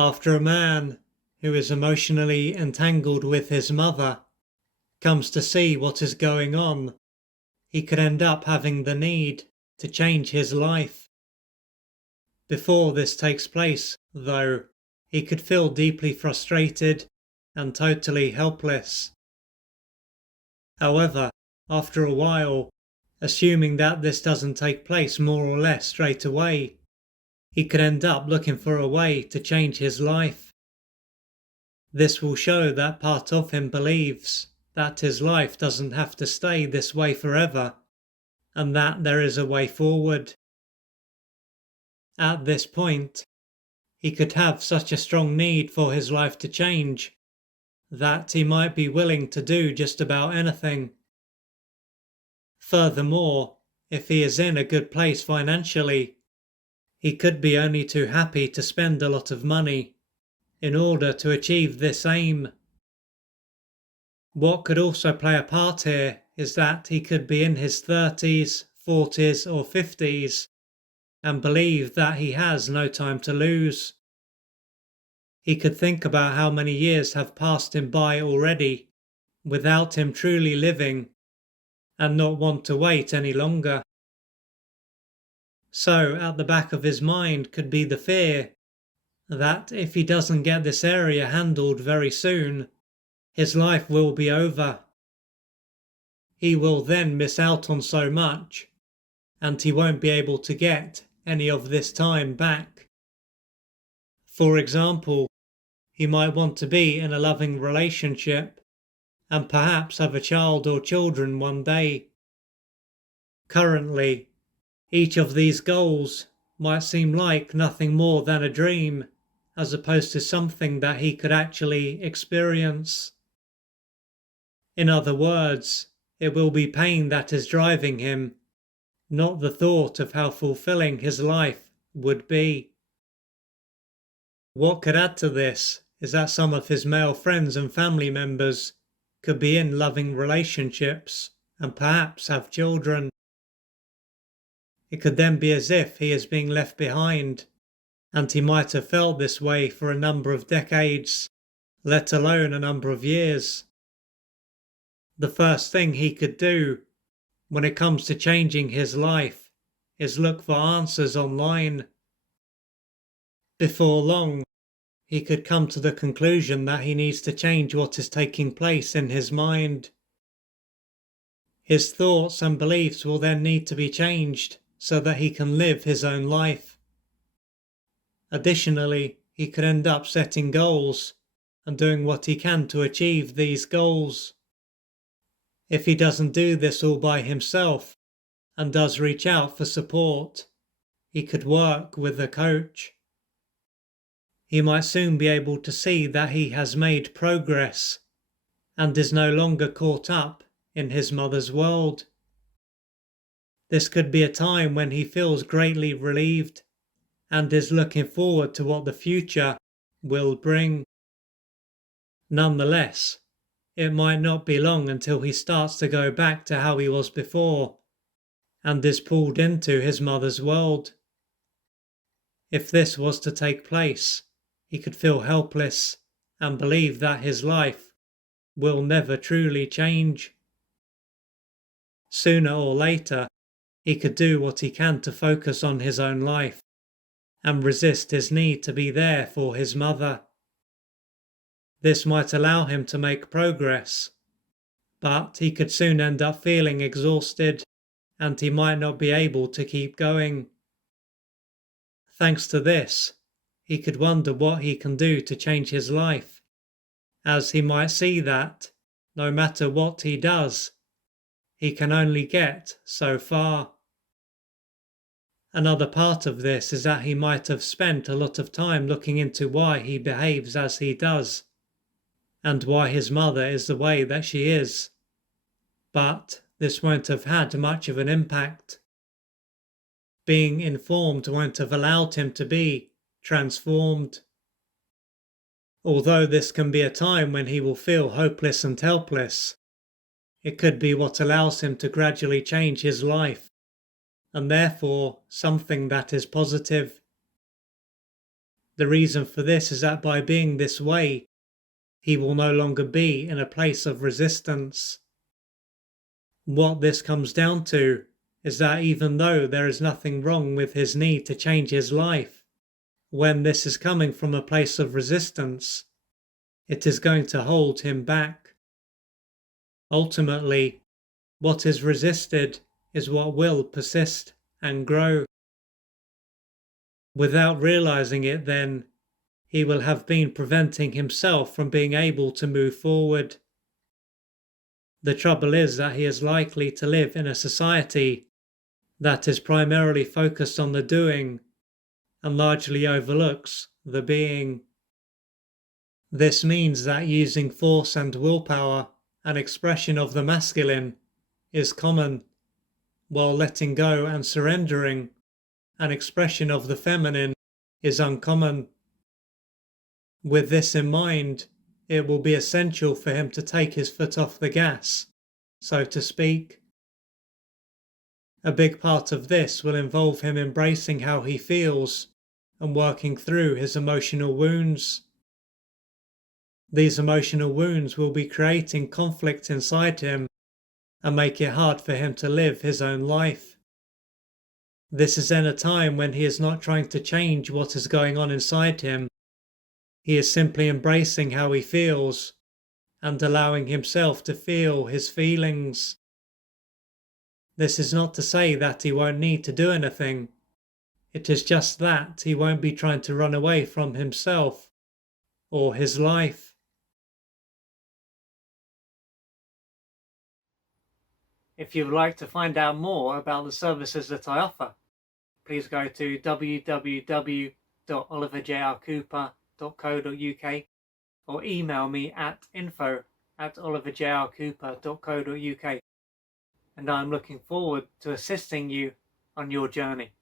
After a man who is emotionally entangled with his mother comes to see what is going on, he could end up having the need to change his life. Before this takes place, though, he could feel deeply frustrated and totally helpless. However, after a while, assuming that this doesn't take place more or less straight away, he could end up looking for a way to change his life. This will show that part of him believes that his life doesn't have to stay this way forever, and that there is a way forward. At this point, he could have such a strong need for his life to change that he might be willing to do just about anything. Furthermore, if he is in a good place financially, he could be only too happy to spend a lot of money in order to achieve this aim. What could also play a part here is that he could be in his 30s, 40s or 50s and believe that he has no time to lose. He could think about how many years have passed him by already without him truly living and not want to wait any longer. So at the back of his mind could be the fear that if he doesn't get this area handled very soon, his life will be over. He will then miss out on so much, and he won't be able to get any of this time back. For example, he might want to be in a loving relationship and perhaps have a child or children one day. Currently, each of these goals might seem like nothing more than a dream, as opposed to something that he could actually experience. In other words, it will be pain that is driving him, not the thought of how fulfilling his life would be. What could add to this is that some of his male friends and family members could be in loving relationships and perhaps have children. It could then be as if he is being left behind, and he might have felt this way for a number of decades, let alone a number of years. The first thing he could do when it comes to changing his life is look for answers online. Before long, he could come to the conclusion that he needs to change what is taking place in his mind. His thoughts and beliefs will then need to be changed so that he can live his own life. Additionally, he could end up setting goals and doing what he can to achieve these goals. If he doesn't do this all by himself and does reach out for support, he could work with a coach. He might soon be able to see that he has made progress and is no longer caught up in his mother's world. This could be a time when he feels greatly relieved and is looking forward to what the future will bring. Nonetheless, it might not be long until he starts to go back to how he was before and is pulled into his mother's world. If this was to take place, he could feel helpless and believe that his life will never truly change. Sooner or later, he could do what he can to focus on his own life and resist his need to be there for his mother. This might allow him to make progress, but he could soon end up feeling exhausted and he might not be able to keep going. Thanks to this, he could wonder what he can do to change his life, as he might see that, no matter what he does, he can only get so far. Another part of this is that he might have spent a lot of time looking into why he behaves as he does, and why his mother is the way that she is. But this won't have had much of an impact. Being informed won't have allowed him to be transformed. Although this can be a time when he will feel hopeless and helpless, it could be what allows him to gradually change his life, and therefore something that is positive. The reason for this is that by being this way, he will no longer be in a place of resistance. What this comes down to is that even though there is nothing wrong with his need to change his life, when this is coming from a place of resistance, it is going to hold him back. Ultimately, what is resisted is what will persist and grow. Without realizing it, then, he will have been preventing himself from being able to move forward. The trouble is that he is likely to live in a society that is primarily focused on the doing and largely overlooks the being. This means that using force and willpower, an expression of the masculine, is common, while letting go and surrendering, an expression of the feminine, is uncommon. With this in mind, it will be essential for him to take his foot off the gas, so to speak. A big part of this will involve him embracing how he feels and working through his emotional wounds. These emotional wounds will be creating conflict inside him and make it hard for him to live his own life. This is then a time when he is not trying to change what is going on inside him. He is simply embracing how he feels and allowing himself to feel his feelings. This is not to say that he won't need to do anything. It is just that he won't be trying to run away from himself or his life. If you would like to find out more about the services that I offer, please go to www.oliverjrcooper.co.uk or email me at info@oliverjrcooper.co.uk, and I'm looking forward to assisting you on your journey.